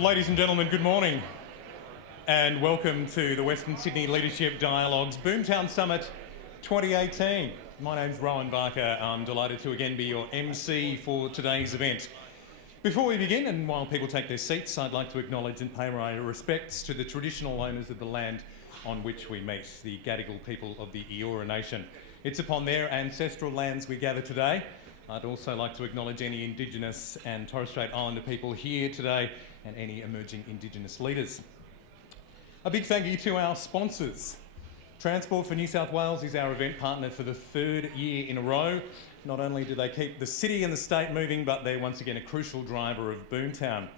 Ladies and gentlemen, good morning and welcome to the Western Sydney Leadership Dialogue's BOOMTOWN Summit 2018. My name's Rowan. I'm delighted to again be your MC for today's event. Before we begin, and while people take their seats, I'd like to acknowledge and pay my respects to the traditional owners of the land on which we meet, the Gadigal people of the Eora Nation. It's upon their ancestral lands we gather today. I'd also like to acknowledge any Indigenous and Torres Strait Islander people here today and any emerging Indigenous leaders. A big thank you to our sponsors. Transport for New South Wales is our event partner for the third year in a row. Not only do they keep the city and the state moving, but they're once again a crucial driver of BOOMTOWN.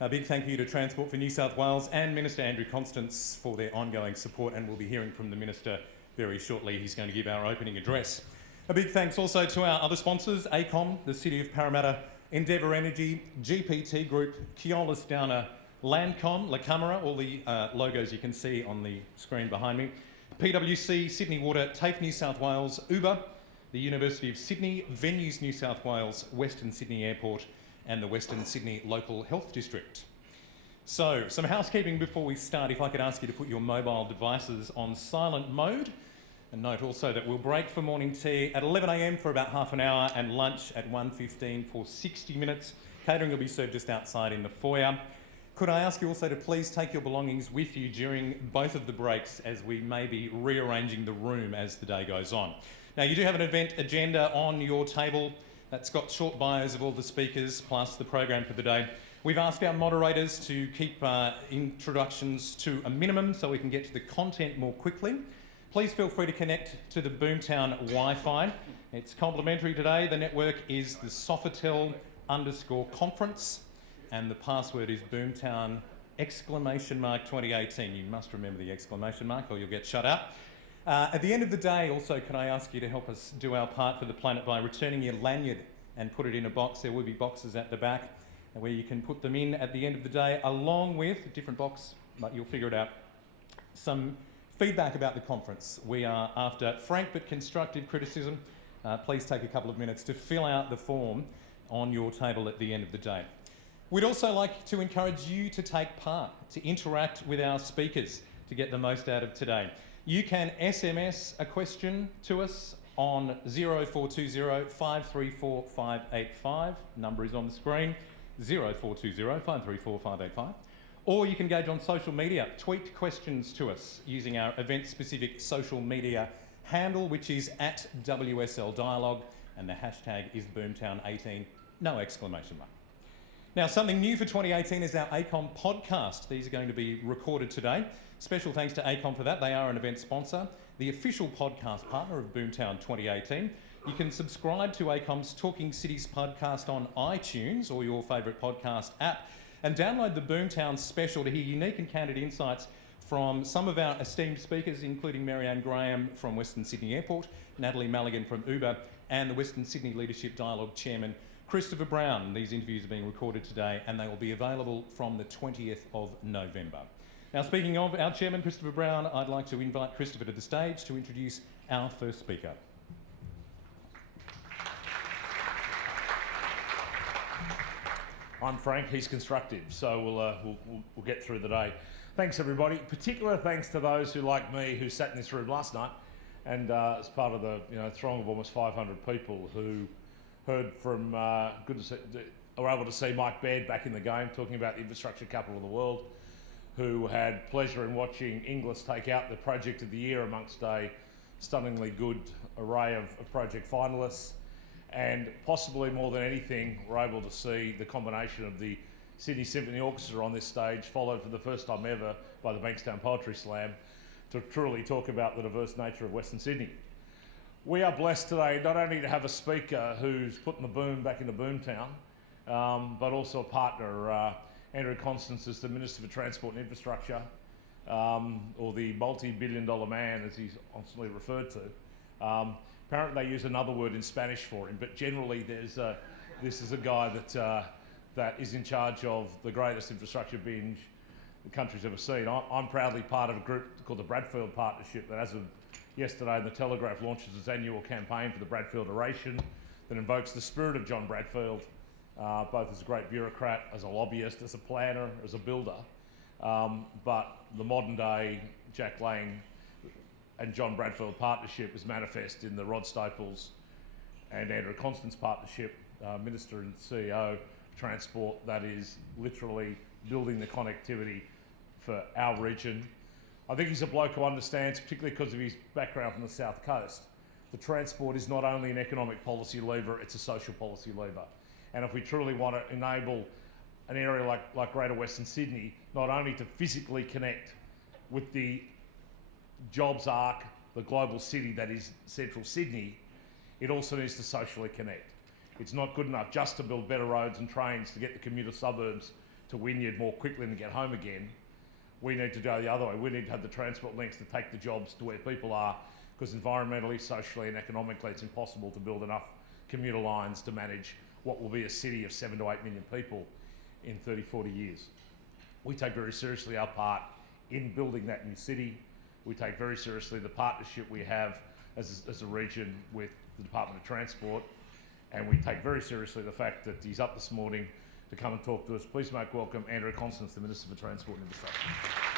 A big thank you to Transport for New South Wales and Minister Andrew Constance for their ongoing support, and we'll be hearing from the Minister very shortly. He's going to give our opening address. A big thanks also to our other sponsors, ACOM, the City of Parramatta, Endeavour Energy, GPT Group, Keolis Downer, Landcom, La Camera, all the logos you can see on the screen behind me, PwC, Sydney Water, TAFE New South Wales, Uber, the University of Sydney, Venues New South Wales, Western Sydney Airport, and the Western Sydney Local Health District. So, some housekeeping before we start. If I could ask you to put your mobile devices on silent mode. And note also that we'll break for morning tea at 11 a.m. for about half an hour and lunch at 1:15 for 60 minutes. Catering will be served just outside in the foyer. Could I ask you also to please take your belongings with you during both of the breaks, as we may be rearranging the room as the day goes on. Now, you do have an event agenda on your table that's got short bios of all the speakers plus the program for the day. We've asked our moderators to keep introductions to a minimum so we can get to the content more quickly. Please feel free to connect to the BOOMTOWN Wi-Fi. It's complimentary today. The network is the Sofitel_conference and the password is BOOMTOWN !2018. You must remember the exclamation mark or you'll get shut out. At the end of the day, also, can I ask you to help us do our part for the planet by returning your lanyard and put it in a box. There will be boxes at the back where you can put them in at the end of the day, along with a different box, but you'll figure it out, some feedback about the conference. We are after frank but constructive criticism. Please take a couple of minutes to fill out the form on your table at the end of the day. We'd also like to encourage you to take part, to interact with our speakers to get the most out of today. You can SMS a question to us on 0420 534 585. Number is on the screen, 0420 534 585. Or you can engage on social media. Tweet questions to us using our event-specific social media handle, which is at WSL Dialogue, and the hashtag is BOOMTOWN18, no exclamation mark. Now, something new for 2018 is our ACOM podcast. These are going to be recorded today. Special thanks to ACOM for that. They are an event sponsor, the official podcast partner of BOOMTOWN 2018. You can subscribe to ACOM's Talking Cities podcast on iTunes or your favourite podcast app, and download the BOOMTOWN special to hear unique and candid insights from some of our esteemed speakers, including Marianne Graham from Western Sydney Airport, Natalie Mulligan from Uber, and the Western Sydney Leadership Dialogue Chairman, Christopher Brown. These interviews are being recorded today and they will be available from the 20th of November. Now, speaking of our Chairman, Christopher Brown, I'd like to invite Christopher to the stage to introduce our first speaker. I'm frank, he's constructive, so we'll get through the day. Thanks everybody. Particular thanks to those who, like me, who sat in this room last night and as part of the throng of almost 500 people who heard from, were able to see Mike Baird back in the game talking about the infrastructure capital of the world, who had pleasure in watching Inglis take out the project of the year amongst a stunningly good array of project finalists. And possibly more than anything, we're able to see the combination of the Sydney Symphony Orchestra on this stage, followed for the first time ever by the Bankstown Poetry Slam, to truly talk about the diverse nature of Western Sydney. We are blessed today not only to have a speaker who's putting the boom back into BOOMTOWN, but also a partner. Andrew Constance is the Minister for Transport and Infrastructure, or the multi-billion-dollar man, as he's constantly referred to. Apparently they use another word in Spanish for him, but generally this is a guy that is in charge of the greatest infrastructure binge the country's ever seen. I'm proudly part of a group called the Bradfield Partnership that, as of yesterday in the Telegraph, launches its annual campaign for the Bradfield Oration that invokes the spirit of John Bradfield both as a great bureaucrat, as a lobbyist, as a planner, as a builder. But the modern day Jack Lang and John Bradfield partnership is manifest in the Rod Staples and Andrew Constance partnership, Minister and CEO Transport, that is literally building the connectivity for our region. I think he's a bloke who understands, particularly because of his background from the South Coast, the transport is not only an economic policy lever, it's a social policy lever. And if we truly want to enable an area like Greater Western Sydney, not only to physically connect with the jobs arc, the global city that is central Sydney, it also needs to socially connect. It's not good enough just to build better roads and trains to get the commuter suburbs to Wynyard more quickly and get home again. We need to go the other way. We need to have the transport links to take the jobs to where people are, because environmentally, socially and economically it's impossible to build enough commuter lines to manage what will be a city of 7 to 8 million people in 30, 40 years. We take very seriously our part in building that new city. We take very seriously the partnership we have as a region with the Department of Transport, and we take very seriously the fact that he's up this morning to come and talk to us. Please make welcome Andrew Constance, the Minister for Transport and Infrastructure.